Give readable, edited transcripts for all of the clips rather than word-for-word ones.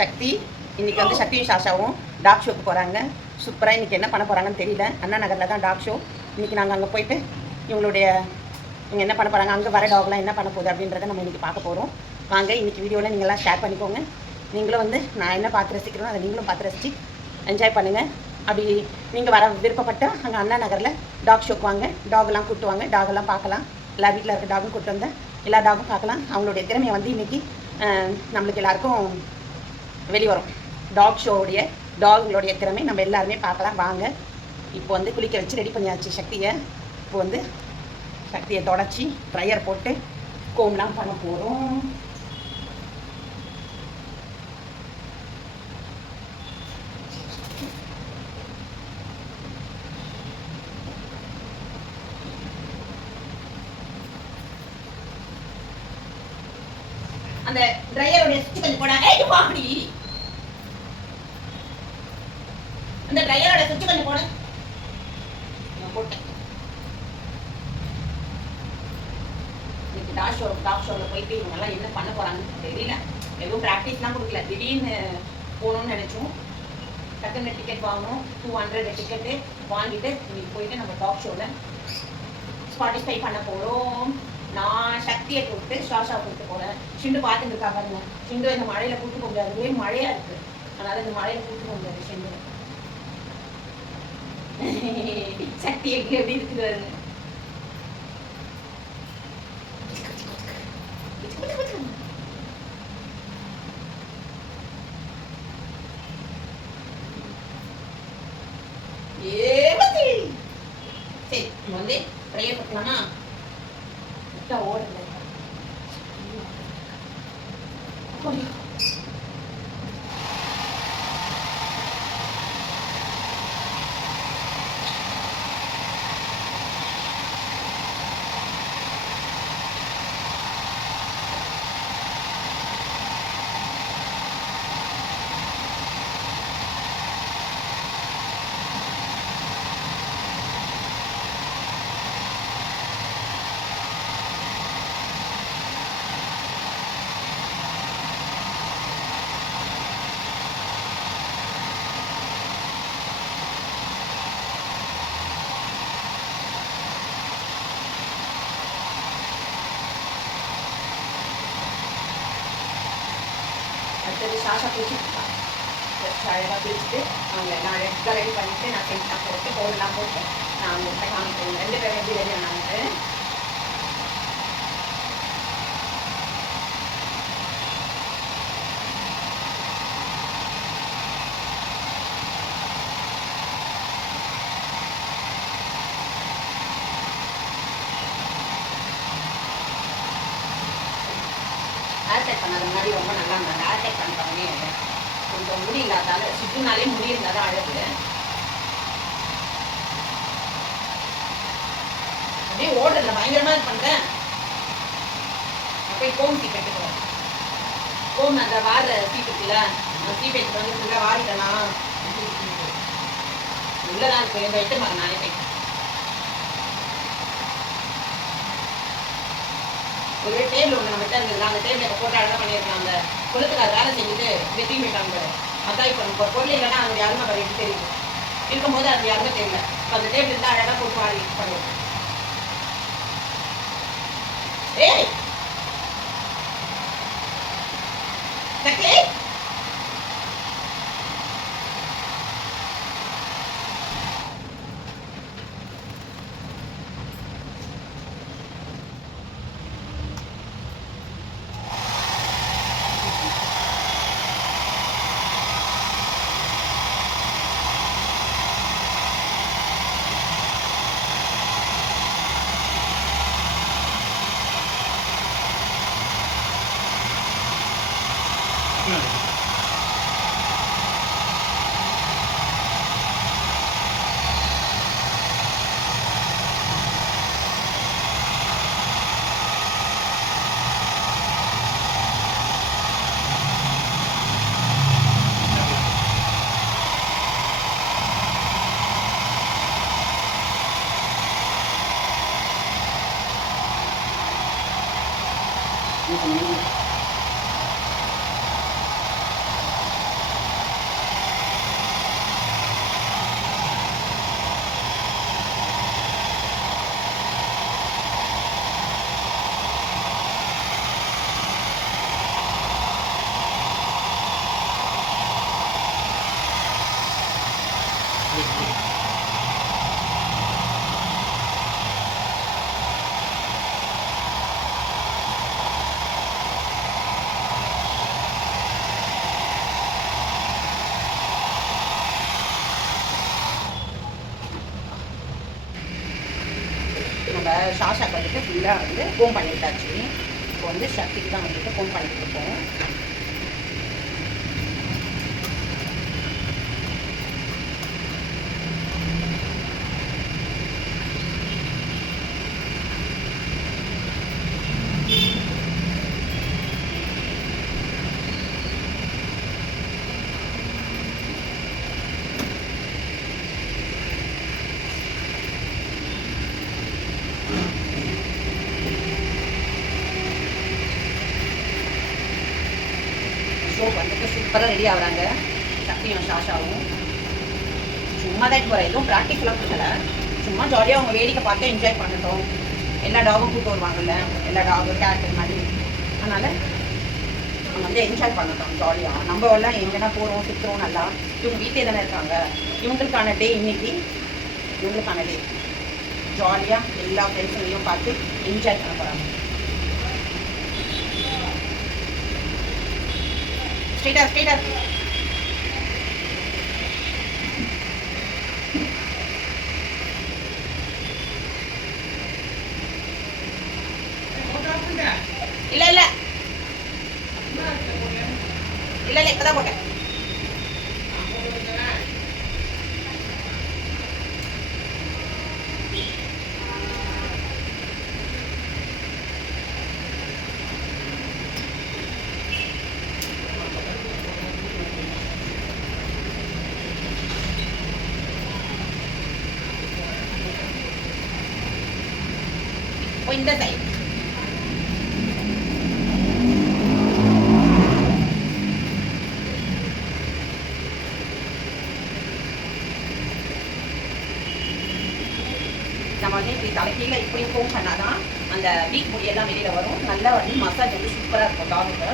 சக்தி இன்றைக்கி வந்து சக்தியும் சாஷாவும் டாக் ஷோக்கு போகிறாங்க. சூப்பராக இன்றைக்கி என்ன பண்ண போகிறாங்கன்னு தெரியல. அண்ணா நகரில் தான் டாக் ஷோ. இன்றைக்கி நாங்கள் அங்கே போயிட்டு இவங்க என்ன பண்ண போகிறாங்க, அங்கே வர டாக்லாம் என்ன பண்ண போகுது அப்படின்றத நம்ம இன்றைக்கி பார்க்க போகிறோம். வாங்க இன்றைக்கி வீடியோவில் நீங்களாம் ஷேர் பண்ணிக்கோங்க. நீங்களும் வந்து நான் என்ன பார்த்து ரசிக்கிறோம் அதை நீங்களும் பார்த்து ரசித்து என்ஜாய் பண்ணுங்கள். அப்படி நீங்கள் வர விருப்பப்பட்டால் அங்கே அண்ணா நகரில் டாக் ஷோக்கு வாங்க. டாகெல்லாம் கூப்பிட்டு வாங்க, டாகெல்லாம் பார்க்கலாம். எல்லா வீட்டில் இருக்க டாகும் கூப்பிட்டு வந்தேன், எல்லா டாகும் பார்க்கலாம். அவங்களுடைய திறமையை வந்து இன்றைக்கி நம்மளுக்கு எல்லாருக்கும் வெளிவரும். டாக் ஷோவுடைய டாகுங்களுடைய திறமை நம்ம எல்லாருமே பார்க்கலாம். வாங்க. இப்போ வந்து குளிக்க வச்சு ரெடி பண்ணியாச்சு சக்தியை. இப்போ வந்து சக்தியை தொடச்சி ட்ரையர் போட்டு கோம்லாம் பண்ண போகிறோம். அந்த ட்ரையருடைய சுவிட்ச் கொஞ்சம் போட. ஏய் வாடி, அந்த ட்ரையரோட சுவிட்ச் கொஞ்சம் போட. நான் போட்டேன். இன்னைக்கு டாக் ஷோவில் போயிட்டு இவங்கெல்லாம் என்ன பண்ண போகிறாங்கன்னு தெரியல. எதுவும் ப்ராக்டிஸ்லாம் கொடுக்கல. திடீர்னு போகணும்னு நினச்சோம். டக்குன்னு டிக்கெட் வாங்கணும். 200 டிக்கெட்டு வாங்கிட்டு இன்னைக்கு போயிட்டு நம்ம டாக் ஷோவில் ஸ்பாட்டிஃபை பண்ண போகிறோம். நான் சக்தியை கூப்பிட்டு ஷாஷா கூப்பிட்டு போகிறேன். ஷிண்டு பார்த்துட்டு இருக்கா பாருங்க. ஷிண்டு இந்த மழையில் கூப்பிட்டு போக முடியாது, ஒரே மழையாக இருக்குது. அதனால் இந்த மழையில் கூப்பிட்டு போக முடியாது ஷிண்டு. சக்தி எப்படி இருக்குது? சரி வந்து ட்ரையர் பண்ணலாமா? ஓடுங்க. அடுத்தது சாஷா பிடிச்சிட்டு அழகாக பிடிச்சிட்டு அவங்க நான் ரெட்டாக ரெடி பண்ணிவிட்டு நான் சென்ட்லாம் போட்டு பவுடர்லாம் போட்டு நான் அவங்கள்ட்ட காமிக்கிறேன். 2 பேரும் எப்படி ரெடி ஆனாங்க. ஆர்டெக் பண்ணாத முன்னாடி ரொம்ப நல்லா இருந்தாங்க. ஆர்டெக் பண்ணுறவனே கொஞ்சம் முடி இல்லாதால சுற்றுனாலே முடி இருந்தால் தான் அழகு. அப்படியே ஓடுறதுல பயங்கரமாக இது பண்ணுறேன். போய் கோம் சீப் எடுத்துக்கிறோம். கோம் அந்த வார சீப் இருக்குல்ல, அந்த சீப் எடுத்துட்டு வந்து ஃபுல்லாக வாரிடலாம். உள்ளதான் இருக்கு. இந்த எட்டு மாதிரி நானே போய் ஒரு டேபிள் ஒன்று நம்ம இருந்தது. அந்த டேபிள் போட்டு அழகாக பண்ணியிருக்கலாம். அந்த குளத்துக்கார வேலை செஞ்சுட்டு வெட்டி போயிட்டாங்க. அதான் இப்போ நம்ம பொருள் இல்லைன்னா அதோடைய அருமை வரை எப்படி தெரியுது. இருக்கும்போது அது யாருமே தெரியல. இப்போ அந்த டேபிள் இருந்தால் அழகாக போட்டு வாரி பண்ணுவோம். ஏய் சக்தி, சாஷாக்கு வந்துட்டு ஃபுல்லாக வந்து கோம் பண்ணி விட்டாச்சு. இப்போ வந்து சக்திக்கு தான் வந்துட்டு கோம் பண்ணிட்டு இருக்கோம். ஷோக்கு வந்துட்டு சூப்பராக ரெடி ஆகுறாங்க சக்தியும் சாஷாவும். சும்மா தான் இப்போ எதுவும் ப்ராக்டிஸ்லாம் பண்ணல, சும்மா ஜாலியாக அவங்க வேடிக்கை பார்த்து என்ஜாய் பண்ணட்டும். எல்லா டாகும் கூப்பிட்டு வருவாங்கல்ல, எல்லா டாகும் கேரக்டர் மாதிரி, அதனால் அவங்க வந்து என்ஜாய் பண்ணட்டும் ஜாலியாக. நம்ம எல்லாம் எங்கன்னா போகிறோம் சுற்றுறோம் நல்லா. இவங்க வீட்டிலே தானே இருக்காங்க, இவங்களுக்கான டே இன்னைக்கு, இவங்களுக்கான டே ஜாலியாக எல்லா ஃப்ரெண்ட்ஸுங்களையும் பார்த்து என்ஜாய் பண்ண போகிறாங்க. ஸ்ட்ரெயிட்டாக ஸ்ட்ரெயிட்டாக இல்லை இல்லை இல்லை இல்லை இப்போ தான் போட்டேன். இந்த சைடு நம்ம வந்து இப்படி தலைக்கீழ இப்படி கோம் பண்ணாதான் அந்த வீக் முடியெல்லாம் வெளியில வரும். நல்லா வந்து மசாஜ் வந்து சூப்பராக இருக்கும் டாகுக்கு.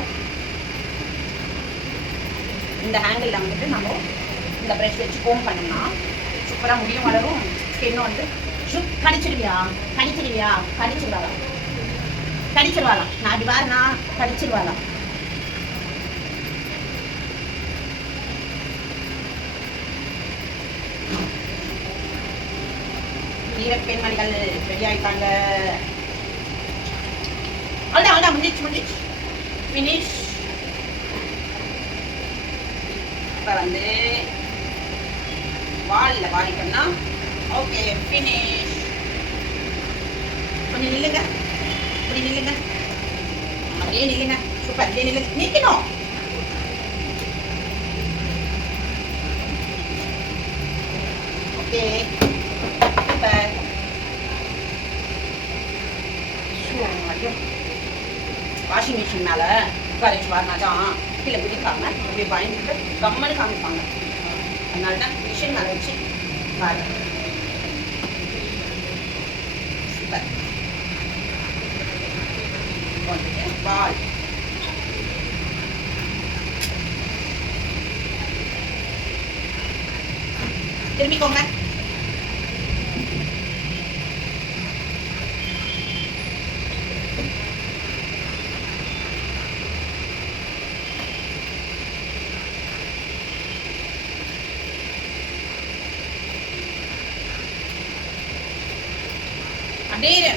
இந்த ஹேண்டில் வந்துட்டு நம்ம இந்த ப்ரெஷ் வச்சு கோம் பண்ணோம்னா சூப்பராக முடியும் வளரும். ஸ்கின்னும் வந்து கடிச்சிருவியா கடிச்சிருவியா கடிச்சிருவாளாம் கடிச்சிருவாளாம். நான் அப்படி பாருனா கடிச்சிருவாளாம். வீர பெண்மணிகள் ரெடி ஆயிட்டாங்க. அவ்வளோதான் அவ்வளோதான் முடிச்சு முடிச்சு ஃபினிஷ். இப்போ வந்து வாலில் வாரிட்டோம்னா ஓகே ஃபினிஷ். கொஞ்சம் நில்லுங்க, இப்படி நில்லுங்க, அப்படியே நில்லுங்க. சூப்பர், அப்படியே நில்லுங்க, நிற்கணும். Okay super. வாஷிங் மிஷின் மேலே உட்காரிச்சு வரனா தான் கீழே குதிக்காம அப்படியே பயந்துட்டு கம்மனு காமிப்பாங்க. அதனால தான் மிஷின் மேலே வச்சு பாருங்க. சூப்பர். பால் திரும்பிக்கோங்க. அப்படியே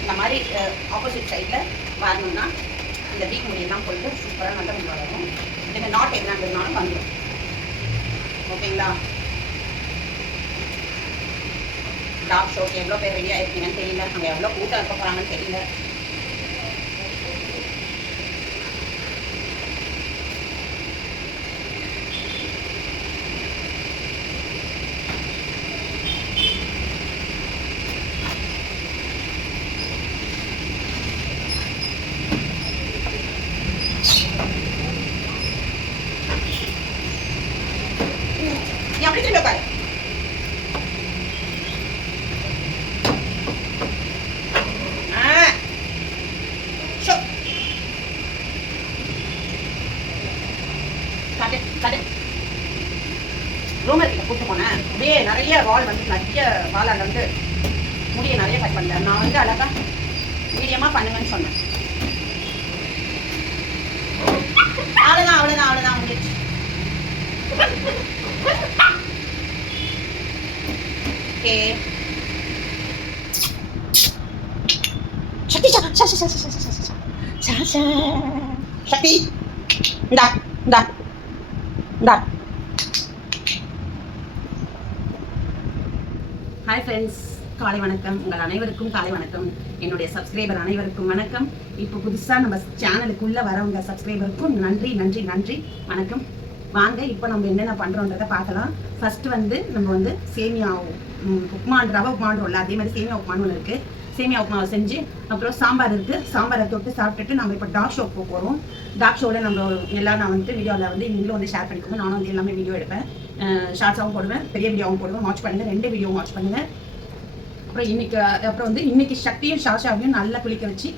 இந்த மாதிரி ஆப்போசிட் சைடில் வரணும்னா இந்த வீக் முடியெல்லாம் போயிட்டு சூப்பராக நல்லா முடி வளரும். இந்த நாட் எதுனாலும் வந்துடும். ஓகேங்களா? டாக் ஷோக்கு எவ்வளோ பேர் ரெடி ஆகிருக்கீங்கன்னு தெரியல, அங்கே எவ்வளோ கூட்டம் இருக்க போகிறாங்கன்னு தெரியல. அப்படி திரும்பி உட்காரு. ரூமர் கிட்ட கூட்டு போனேன். அப்படியே நிறைய வால் வந்து நிறைய வால் அங்கே வந்து முடியை நிறைய கட் பண்ணேன். நான் வந்து அழகா மீடியமாக பண்ணுங்கன்னு சொன்னேன். அவ்வளோதான் முடிச்சு. ஓகே சக்தி சக்தி இந்தா இந்தா இந்தா. ஹாய் ஃப்ரெண்ட்ஸ், காலை வணக்கம். உங்கள் அனைவருக்கும் காலை வணக்கம். என்னுடைய சப்ஸ்கிரைபர் அனைவருக்கும் வணக்கம். இப்போ புதுசாக நம்ம சேனலுக்குள்ளே வரவங்க சப்ஸ்கிரைபருக்கும் நன்றி நன்றி நன்றி வணக்கம். வாங்க இப்போ நம்ம என்னென்ன பண்ணுறோன்றதை பார்க்கலாம். ஃபஸ்ட்டு வந்து நம்ம வந்து சேமியா உப்புமா, ரவை உப்புமான்றோம்ல, அதே மாதிரி சேமியா உப்புமான்னு ஒன்று இருக்குது. சேமியா உப்புமாவை செஞ்சு அப்புறம் சாம்பார் இருக்குது. சாம்பாரை தொட்டு சாப்பிட்டுட்டு நம்ம இப்போ டாக் ஷோக்கு போக போகிறோம். டாக் ஷோவில் நம்ம எல்லாம் நான் வந்து வீடியோவில் வந்து நீங்களும் வந்து ஷேர் பண்ணிக்கோங்க. நானும் வந்து எல்லாமே வீடியோ எடுப்பேன், ஷார்ட்ஸாகவும் போடுவேன், பெரிய வீடியோவும் போடுவேன். வாட்ச் பண்ணுங்கள், 2 வீடியோவும் வாட்ச் பண்ணுங்கள். அப்புறம் வந்து இன்னைக்கு சக்தியும் ஷாஷாவையும் நல்லா குளிக்க வச்சு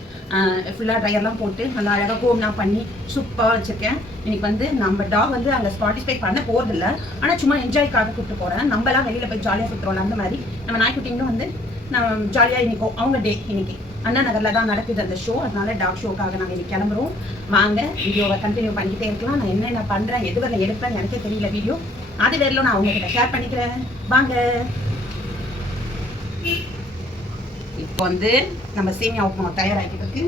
ஃபுல்லாக ட்ரையர்லாம் போட்டு நல்லா அழகாக கோம்லாம் பண்ணி சூப்பராக வச்சுருக்கேன். இன்னைக்கு வந்து நம்ம டாக் வந்து அங்கே பார்ட்டிசிபேட் பண்ண போகிறதில்ல, ஆனால் சும்மா என்ஜாய்க்காக கூப்பிட்டு போகிறேன். நம்மலாம் வெளியில் போய் ஜாலியாக சுற்றுறோம். அந்த மாதிரி நம்ம நாய்க்குட்டிங்களும் வந்து நம்ம ஜாலியாக இன்னைக்கு அவங்க டே இன்னைக்கு அண்ணா நகரில் தான் நடக்குது அந்த ஷோ. அதனால டாக் ஷோக்காக நாங்கள் இன்னைக்கு கிளம்புறோம். வாங்க வீடியோவை கண்டினியூ பண்ணிக்கிட்டே இருக்கலாம். நான் என்னென்ன பண்ணுறேன், எது வரல எடுப்பேன் எனக்கே தெரியல வீடியோ. அது வரலும் நான் அவங்ககிட்ட ஷேர் பண்ணிக்கிறேன். வாங்க. இப்போ வந்து நம்ம சேமியா உப்புமா தயாராகிட்டு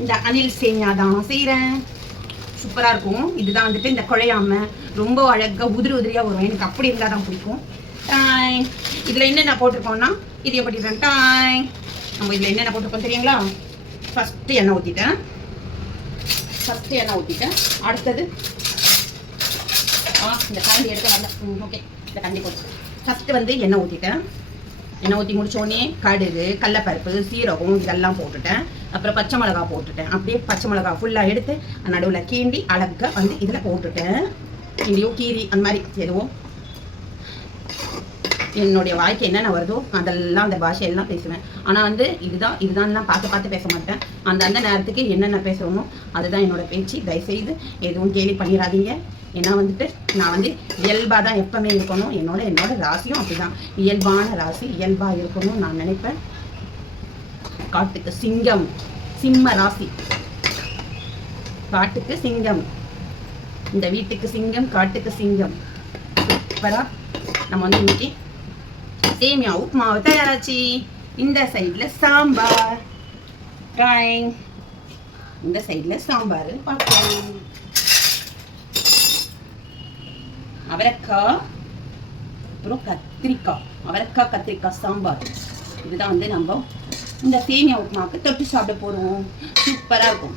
இந்த அணில் சேமியா தான் செய்கிறேன். சூப்பராக இருக்கும். இதுதான் வந்துட்டு இந்த குழையாம ரொம்ப அழகாக உதிரியாக வரும். எனக்கு அப்படி இருந்தால் தான் பிடிக்கும். இதில் என்னென்ன போட்டிருக்கோம்னா இதை போட்டிருக்கேன். நம்ம இதில் என்னென்ன போட்டிருக்கோம் தெரியுங்களா? ஃபஸ்ட்டு எண்ணெய் ஊற்றிட்டேன். அடுத்தது இந்த கரண்டி எடுக்க வரல. ஓகே, இந்த கரண்டி போட்டு ஃபஸ்ட்டு வந்து எண்ணெய் ஊற்றிட்டேன். எண்ணெய் ஊற்றி முடிச்சோடனே கடுகு, கடலைப்பருப்பு, சீரகம் இதெல்லாம் போட்டுட்டேன். அப்புறம் பச்சை மிளகா போட்டுட்டேன். அப்படியே பச்சை மிளகா ஃபுல்லாக எடுத்து நடுவில் கீண்டி அழகாக வந்து இதில் போட்டுட்டேன். இங்கேயோ கீரி அந்த மாதிரி எதுவும் என்னுடைய வாழ்க்கை என்னென்ன வருதோ அதெல்லாம் அந்த பாஷையெல்லாம் பேசுவேன். ஆனால் வந்து இதுதான்லாம் பார்த்து பேச மாட்டேன். அந்த நேரத்துக்கு என்னென்ன பேசுகிறோமோ அதுதான் என்னோட பேச்சு. தயவுசெய்து எதுவும் கேலி பண்ணிடாதீங்க. ஏன்னா வந்துட்டு நான் வந்து இயல்பாக தான் எப்பவுமே இருக்கணும். என்னோட ராசியும் அப்படிதான் இயல்பான ராசி, இயல்பாக இருக்கணும்னு நான் நினைப்பேன். காட்டுக்கு சிங்கம், சிம்ம ராசி. காட்டுக்கு சிங்கம், இந்த வீட்டுக்கு சிங்கம், காட்டுக்கு சிங்கம். சூப்பரா நம்ம வந்து இன்னைக்கு சேமியா உப்புமாவை தயாராச்சு. இந்த சைடில் சாம்பார், இந்த சைடில் சாம்பார் பார்க்கலாம். அவரைக்காய், அப்புறம் கத்திரிக்காய் சாம்பார். இதுதான் வந்து நம்ம இந்த சேமியா உப்புமாவுக்கு தொட்டு சாப்பிட போகிறோம். சூப்பராக இருக்கும்.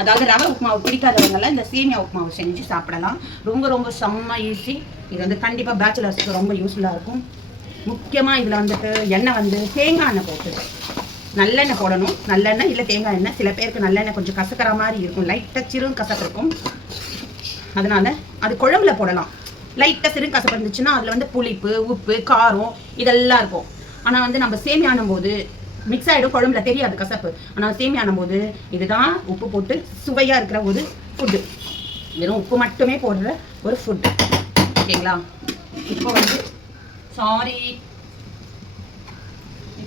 அதாவது ரவை உப்புமாவை பிடிக்காதவங்களாம் இந்த சேமியா உப்புமாவை செஞ்சு சாப்பிடலாம். ரொம்ப செம்ம ஈஸி. இது வந்து கண்டிப்பாக பேச்சுலர்ஸ்க்கு ரொம்ப யூஸ்ஃபுல்லாக இருக்கும். முக்கியமாக இதில் வந்துட்டு எண்ணெய் வந்து தேங்காய் எண்ணெய் போட்டுட்டு, நல்லெண்ணெய் போடணும். நல்லெண்ணெய் இல்லை தேங்காய் எண்ணெய். சில பேருக்கு நல்லெண்ணெய் கொஞ்சம் கசக்கிற மாதிரி இருக்கும், லைட்டாக சிறு கசப்பு இருக்கும். அதனால அது குழம்புல போடலாம். லைட்டாக சிறு கசப்பு இருந்துச்சுன்னா அதில் வந்து புளிப்பு, உப்பு, காரம் இதெல்லாம் இருக்கும். ஆனால் வந்து நம்ம சேமியானும் போது மிக்ஸ் ஆகிடும், குழம்புல தெரியாது கசப்பு. ஆனால் சேமியானும் போது இதுதான் உப்பு போட்டு சுவையாக இருக்கிற ஒரு ஃபுட்டு. வெறும் உப்பு மட்டுமே போடுற ஒரு ஃபுட்டு. ஓகேங்களா? இப்போ வந்து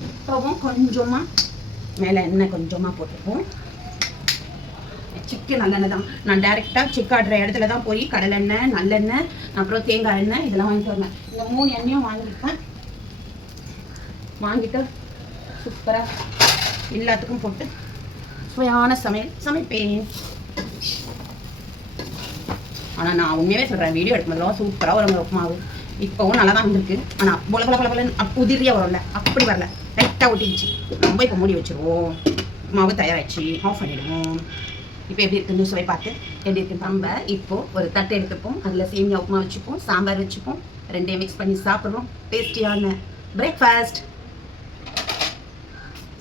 இப்போவும் கொஞ்சமாக மேலே எண்ணெய் கொஞ்சமாக போட்டுப்போம். சிக்கு நல்லெண்ணெய் தான். நான் டைரெக்டாக சிக்கு ஆடுற இடத்துல தான் போய் கடலெண்ணெய், நல்லெண்ணெய், அப்புறம் தேங்காய் எண்ணெய் இதெல்லாம் வாங்கிட்டு வருவேன். இந்த 3 எண்ணெயும் வாங்கிட்டு சூப்பராக எல்லாத்துக்கும் போட்டு சுவையான சமைப்பேன். ஆனால் நான் உண்மையாகவே சொல்கிறேன், வீடியோ எடுக்கும்போதெல்லாம் சூப்பராக வரும் உப்புமாவு. இப்போவும் நல்லா தான் வந்திருக்கு. ஆனால் பொல உதிரியாக வரும்ல, அப்படி வரல, லைட்டாக ஒட்டிடுச்சு. ரொம்ப இப்போ மூடி வச்சுருவோம். உப்புமாவு தயாராகிடுச்சு, ஆஃப் பண்ணிவிடுவோம். இப்போ எப்படி இருக்குன்னு சுவை பார்த்து எப்படி இருக்கு. நம்ம இப்போது ஒரு தட்டை எடுத்துப்போம். அதில் சேமியா உப்புமா வச்சுப்போம், சாம்பார் வச்சுப்போம். 2 மிக்ஸ் பண்ணி சாப்பிட்றோம். டேஸ்டியான பிரேக்ஃபாஸ்ட்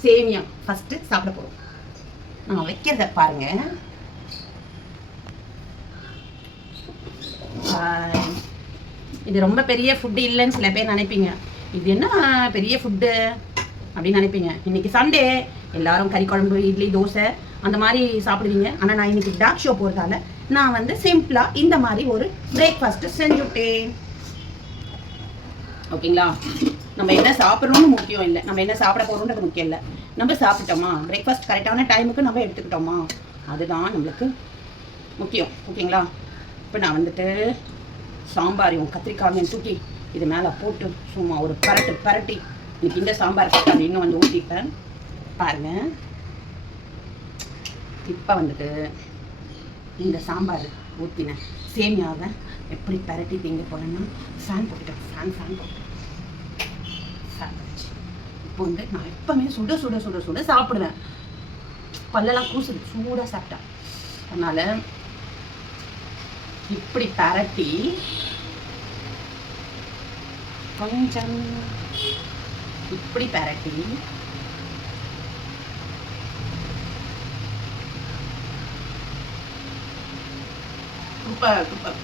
சேமியா ஃபஸ்ட்டு சாப்பிட போகிறோம். நம்ம வைக்கிறத பாருங்கள். இது ரொம்ப பெரிய ஃபுட்டு இல்லைன்னு சில பேர் நினைப்பீங்க. இது என்ன பெரிய ஃபுட்டு அப்படின்னு நினைப்பீங்க. இன்னைக்கு சண்டே, எல்லாரும் கறி குழம்பு, இட்லி, தோசை அந்த மாதிரி சாப்பிடுவீங்க. ஆனால் நான் இன்னைக்கு டாக் ஷோ போகிறதால நான் வந்து சிம்பிளாக இந்த மாதிரி ஒரு பிரேக்ஃபாஸ்ட்டு செஞ்சுட்டேன். ஓகேங்களா? நம்ம என்ன சாப்பிட்றோம்னு முக்கியம் இல்லை, நம்ம என்ன சாப்பிட போகிறோன்றது முக்கியம் இல்லை. நம்ம சாப்பிட்டோமா, பிரேக்ஃபாஸ்ட் கரெக்டான டைமுக்கு நம்ம எடுத்துக்கிட்டோமா, அதுதான் நம்மளுக்கு முக்கியம். ஓகேங்களா? இப்போ நான் வந்துட்டு சாம்பாரையும் கத்திரிக்காயும் தூக்கி இது மேலே போட்டு சும்மா ஒரு பரட்டி இன்னைக்கு இந்த சாம்பார் அது இன்னும் வந்து ஊற்றிப்பேன் பாருங்க. இப்போ வந்துட்டு இந்த சாம்பார் ஊற்றினேன் சேமியாவை எப்படி பரட்டி தீங்க போனேன்னா ஃபேன் போட்டுட்டேன். ஃபேன் வச்சு இப்போ வந்து நான் எப்பவுமே சுட சுட சுட சுட சாப்பிடுவேன். பல்லெல்லாம் கூசுது சூடாக சாப்பிட்டேன். அதனால் இப்படி பரட்டி கொஞ்சம் இப்படி பரட்டி சூப்பர்.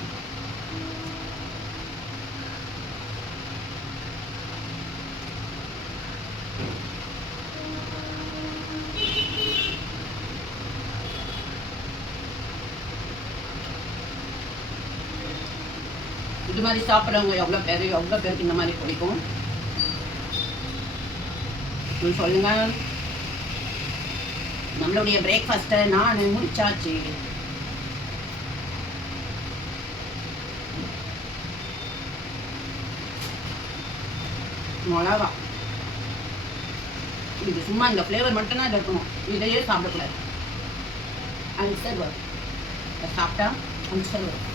இது மாதிரி சாப்பிட்றவங்க எவ்வளோ பேருக்கு இந்த மாதிரி பிடிக்கும் சொல்லுங்க. நம்மளுடைய பிரேக்ஃபாஸ்ட்டை நான் முடிச்சாச்சு. மிளகா இது சும்மா இந்த ஃப்ளேவர் மட்டும்தான் இது இருக்கணும். இதையே சாப்பிடக்கூடாது. அல்சர் வரும். சாப்பிட்டா அல்சர் வரும்.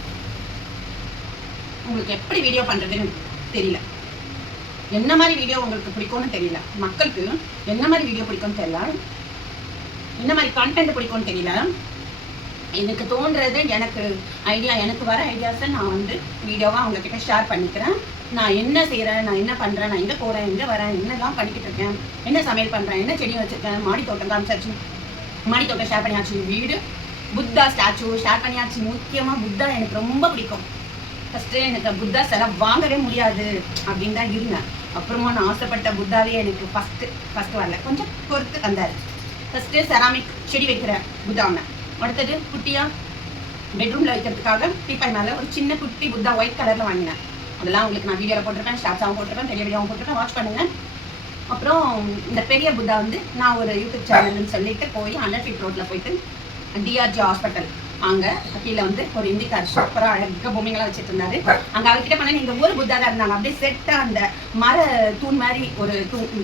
உங்களுக்கு எப்படி வீடியோ பண்ணுறதுன்னு தெரியல. என்ன மாதிரி வீடியோ உங்களுக்கு பிடிக்கும்னு தெரியல. மக்களுக்கு என்ன மாதிரி வீடியோ பிடிக்கும்னு தெரியல. என்ன மாதிரி கண்டென்ட் பிடிக்கும்னு தெரியல. எனக்கு தோன்றது எனக்கு வர ஐடியாஸை நான் வந்து வீடியோவாக அவங்கக்கிட்ட ஷேர் பண்ணிக்கிறேன். நான் என்ன செய்கிறேன், நான் என்ன பண்ணுறேன், நான் எங்கே போகிறேன், எங்கே வரேன், என்னெல்லாம் பண்ணிக்கிட்டு இருக்கேன், என்ன சமையல் பண்ணுறேன், என்ன செடி வச்சுருக்கேன், மாடி தோட்டம் காமிச்சாச்சு, மாடி தோட்டம் ஷேர் பண்ணியாச்சு, வீடு புத்தா ஸ்டாச்சு ஷேர் பண்ணியாச்சு. முக்கியமாக புத்தா எனக்கு ரொம்ப பிடிக்கும். ஃபஸ்ட்டு எனக்கு புத்தா சிலை வாங்கவே முடியாது அப்படின்னு தான் இருந்தேன். அப்புறமா நான் ஆசைப்பட்ட புத்தாவே எனக்கு ஃபஸ்ட்டு வரல, கொஞ்சம் பொறுத்து வந்தார். ஃபஸ்ட்டு செராமிக் செடி வைக்கிறேன் புத்தாவை. அடுத்தது குட்டியாக பெட்ரூமில் வைக்கிறதுக்காக டீப்பாய் மேலே ஒரு சின்ன குட்டி புத்தா ஒயிட் கலரில் வாங்கினேன். அதெல்லாம் உங்களுக்கு நான் வீடியோவில் போட்டிருக்கேன், ஷார்ட்ஸாகவும் போட்டிருக்கேன், பெரிய வீடியோவும் போட்டிருக்கேன், வாட்ச் பண்ணுங்கள். அப்புறம் இந்த பெரிய புத்தா வந்து நான் ஒரு யூடியூப் சேனல்னு சொல்லிட்டு போய் 100 ஃபீட் ரோட்டில் போயிட்டு டிஆர்ஜி ஹாஸ்பிட்டல் அங்கே கீழே வந்து ஒரு இந்திக்கார் சூப்பராக அழகாக பொம்மைங்களாம் வச்சுட்டு இருந்தாரு. அங்கே அவர்கிட்ட பண்ண நீங்கள் ஒரு புத்தா தான் இருந்தாங்க. அப்படியே செட்டாக அந்த மர தூண் மாதிரி ஒரு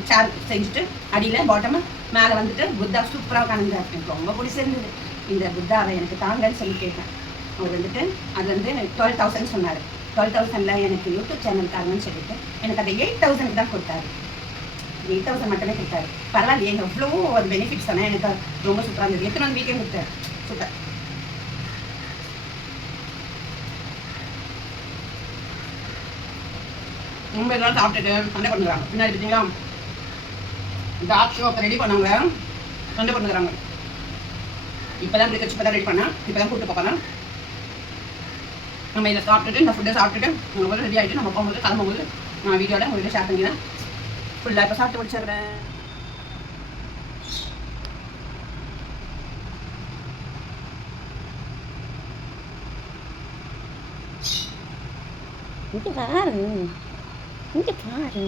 சேர் செஞ்சுட்டு அடியில் பாட்டமு மேலே வந்துட்டு புத்தா சூப்பராக கலந்தார். எனக்கு ரொம்ப பிடிச்சிருந்தது. இந்த புத்தாவை எனக்கு தாங்கன்னு சொல்லி கேட்டேன். அவர் வந்துட்டு அது வந்து 12,000 சொன்னார். 12,000 எனக்கு யூடியூப் சேனல் தாங்கன்னு சொல்லிட்டு எனக்கு அதை 8,000 தான் கொடுத்தாரு. 8,000 மட்டுமே கொடுத்தாரு. பரவாயில்லையே, எவ்வளோ ஒரு பெனிஃபிட்ஸ் ஆனால் எனக்கு ரொம்ப சூப்பராக இருந்தது. எத்தனை வந்து வீக்கே கொடுத்தாரு. சூப்பர். ரொம்ப இதெல்லாம் சாப்பிட்டுட்டு சண்டை பண்ணுறாங்க. பின்னாடி பார்த்தீங்களா டாக் ஷோ அப்போ ரெடி பண்ணவங்க சண்டை பண்ணுறாங்க. இப்போ தான் இப்படி இப்போ தான் ரெடி பண்ணேன். இப்போ தான் கூப்பிட்டு பார்ப்பேன். நம்ம இதை சாப்பிட்டுட்டு இந்த ஃபுட்டை சாப்பிட்டுட்டு நம்ம போது ரெடி ஆகிட்டு நம்ம போகும்போது கிளம்பும்போது நான் வீடியோவில் உங்கள் வீடியோ ஷேர் பண்ணிக்கிறேன். ஃபுல்லாக இப்போ சாப்பிட்டு முடிச்சிடுறேன். இங்கே பாரு.